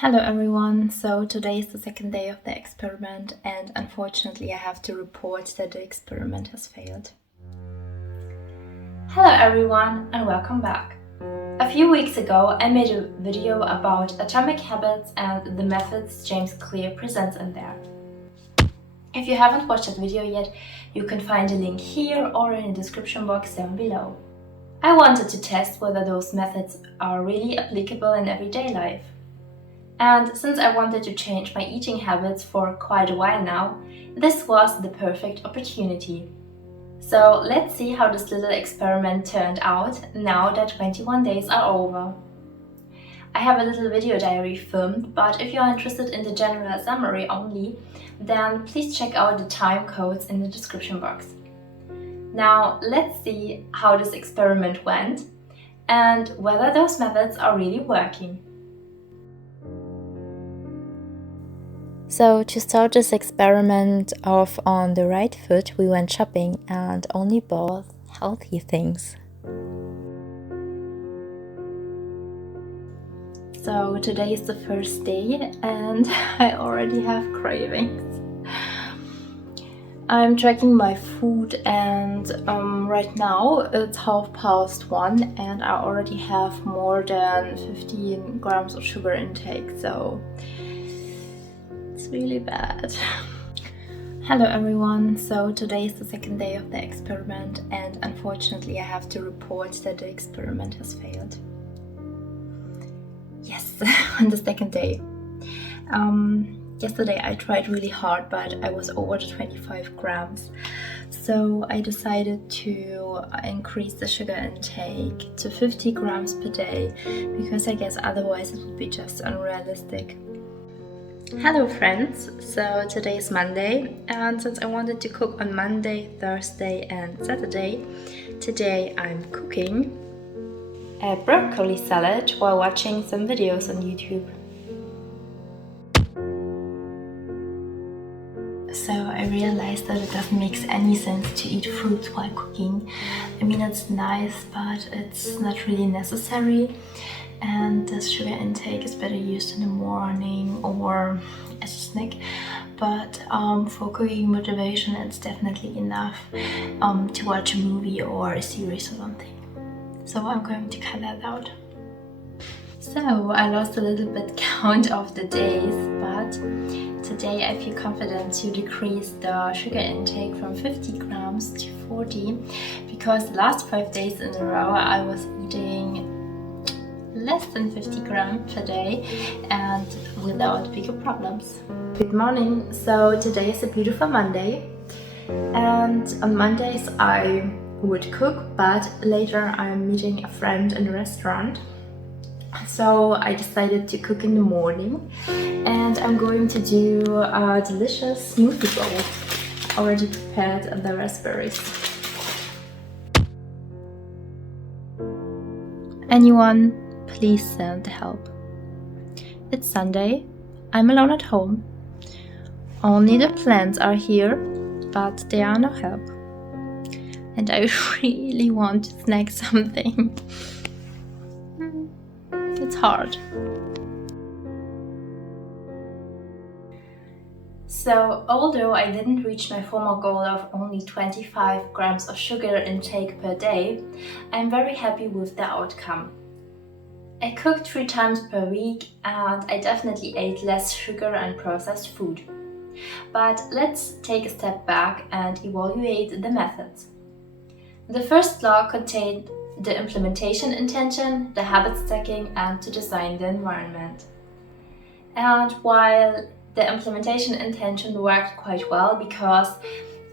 Hello everyone, so today is the second day of the experiment and unfortunately I have to report that the experiment has failed. Hello everyone and welcome back. A few weeks ago I made a video about atomic habits and the methods James Clear presents in there. If you haven't watched that video yet, you can find a link here or in the description box down below. I wanted to test whether those methods are really applicable in everyday life. And since I wanted to change my eating habits for quite a while now, this was the perfect opportunity. So let's see how this little experiment turned out now that 21 days are over. I have a little video diary filmed, but if you're interested in the general summary only, then please check out the time codes in the description box. Now let's see how this experiment went and whether those methods are really working. So to start this experiment off on the right foot, we went shopping and only bought healthy things. So today is the first day and I already have cravings. I'm tracking my food and right now it's 1:30 and I already have more than 15 grams of sugar intake, so it's really bad. Hello everyone, so today is the second day of the experiment and unfortunately I have to report that the experiment has failed. Yes, on the second day. Yesterday I tried really hard but I was over the 25 grams. So I decided to increase the sugar intake to 50 grams per day because I guess otherwise it would be just unrealistic. Hello friends, so today is Monday and since I wanted to cook on Monday, Thursday and Saturday, today I'm cooking a broccoli salad while watching some videos on YouTube. So I realized that it doesn't make any sense to eat fruits while cooking. I mean, it's nice, but it's not really necessary. And the sugar intake is better used in the morning or as a snack. But for cooking motivation, it's definitely enough to watch a movie or a series or something. So I'm going to cut that out. So I lost a little bit count of the days, but today I feel confident to decrease the sugar intake from 50 grams to 40 because the last 5 days in a row I was eating less than 50 grams per day and without bigger problems. Good morning, so today is a beautiful Monday and on Mondays I would cook, but later I'm meeting a friend in a restaurant. So I decided to cook in the morning and I'm going to do a delicious smoothie bowl already prepared on the raspberries. Anyone, please send help. It's Sunday, I'm alone at home. Only the plants are here, but they are no help. And I really want to snack something. It's hard. So, although I didn't reach my former goal of only 25 grams of sugar intake per day, I'm very happy with the outcome. I cooked 3 times per week and I definitely ate less sugar and processed food. But let's take a step back and evaluate the methods. The first law contained the implementation intention, the habit stacking, and to design the environment. And while the implementation intention worked quite well because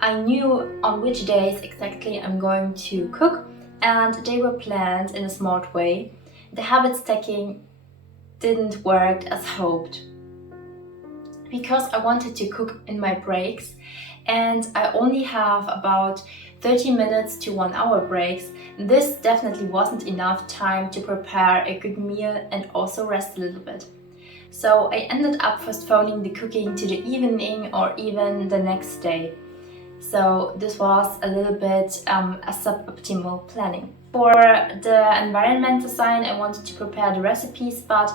I knew on which days exactly I'm going to cook and they were planned in a smart way, the habit stacking didn't work as hoped. Because I wanted to cook in my breaks and I only have about 30 minutes to 1 hour breaks, this definitely wasn't enough time to prepare a good meal and also rest a little bit. So I ended up postponing the cooking to the evening or even the next day. So this was a little bit a suboptimal planning. For the environment design, I wanted to prepare the recipes, but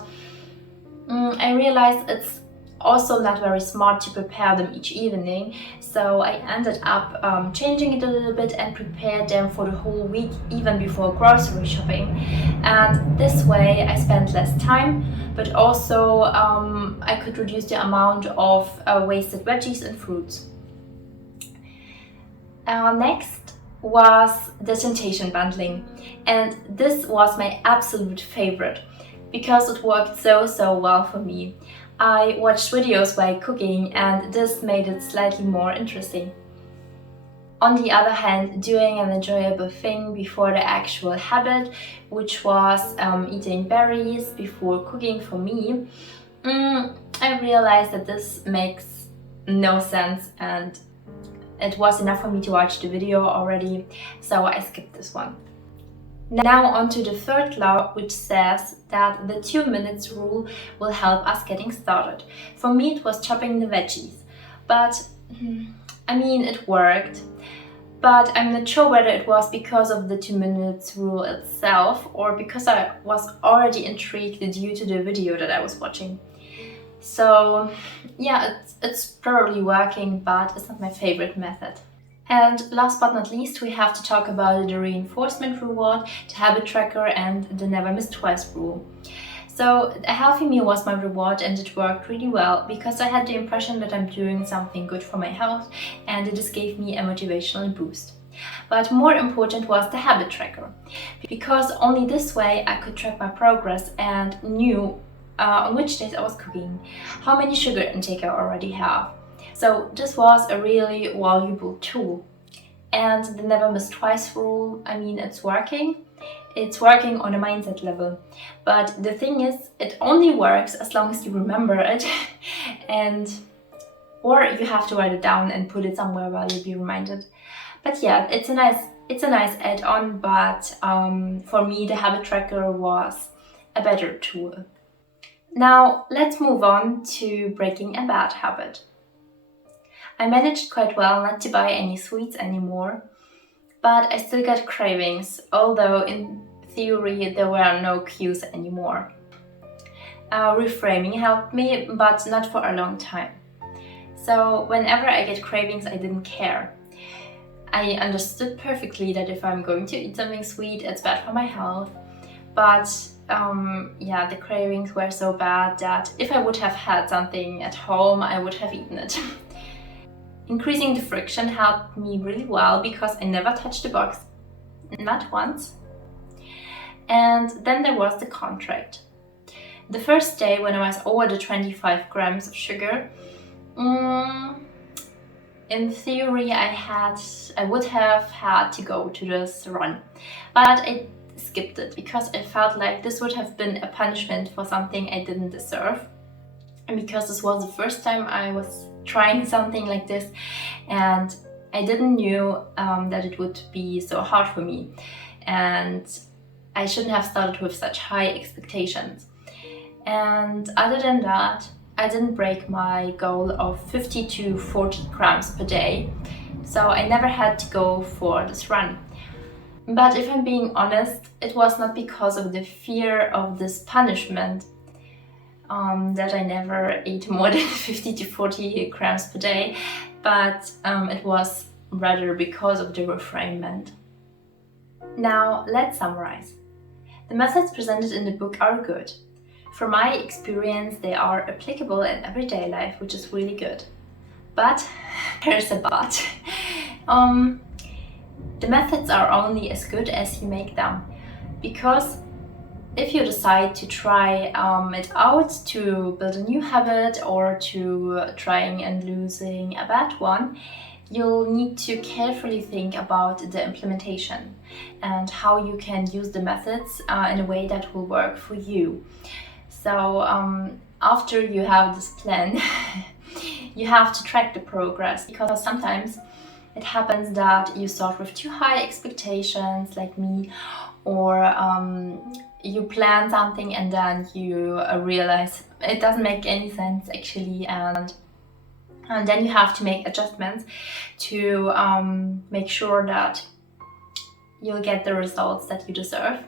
I realized it's also not very smart to prepare them each evening, so I ended up changing it a little bit and prepared them for the whole week, even before grocery shopping. And this way I spent less time, but also I could reduce the amount of wasted veggies and fruits. Next was the temptation bundling, and this was my absolute favorite because it worked so well for me. I watched videos while cooking, and this made it slightly more interesting. On the other hand, doing an enjoyable thing before the actual habit, which was eating berries before cooking for me, I realized that this makes no sense, and it was enough for me to watch the video already, so I skipped this one. Now on to the third law, which says that the 2 minutes rule will help us getting started. For me it was chopping the veggies, but I mean it worked. But I'm not sure whether it was because of the 2 minutes rule itself or because I was already intrigued due to the video that I was watching. So yeah, it's probably working, but it's not my favorite method. And last but not least, we have to talk about the reinforcement reward, the habit tracker, and the never miss twice rule. So a healthy meal was my reward, and it worked really well because I had the impression that I'm doing something good for my health, and it just gave me a motivational boost. But more important was the habit tracker, because only this way I could track my progress and knew on which days I was cooking, how many sugar intake I already have. So this was a really valuable tool. And the never miss twice rule, I mean, it's working. It's working on a mindset level. But the thing is, it only works as long as you remember it or you have to write it down and put it somewhere where you'll be reminded. But yeah, it's a nice add-on, but for me the habit tracker was a better tool. Now let's move on to breaking a bad habit. I managed quite well not to buy any sweets anymore, but I still got cravings, although in theory there were no cues anymore. Reframing helped me, but not for a long time. So whenever I get cravings, I didn't care. I understood perfectly that if I'm going to eat something sweet, it's bad for my health, but yeah, the cravings were so bad that if I would have had something at home, I would have eaten it. Increasing the friction helped me really well because I never touched the box, not once. And then there was the contract. The first day when I was over the 25 grams of sugar, in theory I would have had to go to this run, but I skipped it because I felt like this would have been a punishment for something I didn't deserve. And because this was the first time I was trying something like this, and I didn't knew that it would be so hard for me, and I shouldn't have started with such high expectations. And other than that, I didn't break my goal of 50 to 40 grams per day, so I never had to go for this run. But if I'm being honest, it was not because of the fear of this punishment that I never ate more than 50 to 40 grams per day, but it was rather because of the reframement. Now let's summarize. The methods presented in the book are good. From my experience, they are applicable in everyday life, which is really good. But there's a but. The methods are only as good as you make them, because if you decide to try it out to build a new habit or to trying and losing a bad one, you'll need to carefully think about the implementation and how you can use the methods in a way that will work for you. So after you have this plan, you have to track the progress, because sometimes it happens that you start with too high expectations like me, or you plan something and then you realize it doesn't make any sense actually, and then you have to make adjustments to make sure that you'll get the results that you deserve.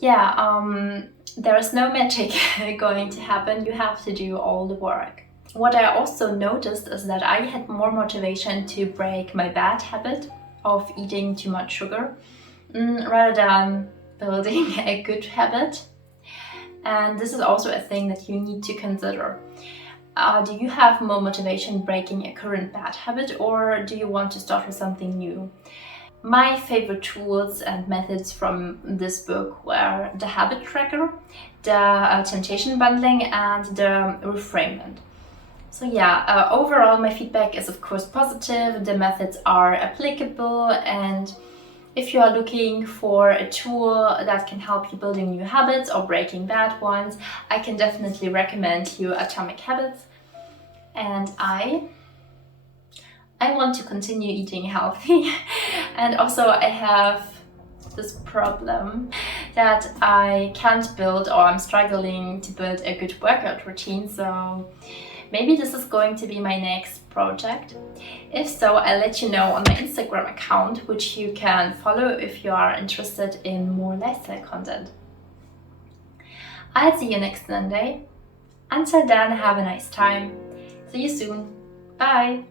There is no magic going to happen. You have to do all the work. What I also noticed is that I had more motivation to break my bad habit of eating too much sugar rather than building a good habit. And this is also a thing that you need to consider. Do you have more motivation breaking a current bad habit, or do you want to start with something new? My favorite tools and methods from this book were the habit tracker, the temptation bundling, and the reframement. So overall my feedback is of course positive. The methods are applicable, and if you are looking for a tool that can help you building new habits or breaking bad ones, I can definitely recommend you Atomic Habits. And I want to continue eating healthy. And also I have this problem that I can't build, or I'm struggling to build a good workout routine. So maybe this is going to be my next project. If so, I'll let you know on my Instagram account, which you can follow if you are interested in more lifestyle content. I'll see you next Sunday. Until then, have a nice time. See you soon. Bye!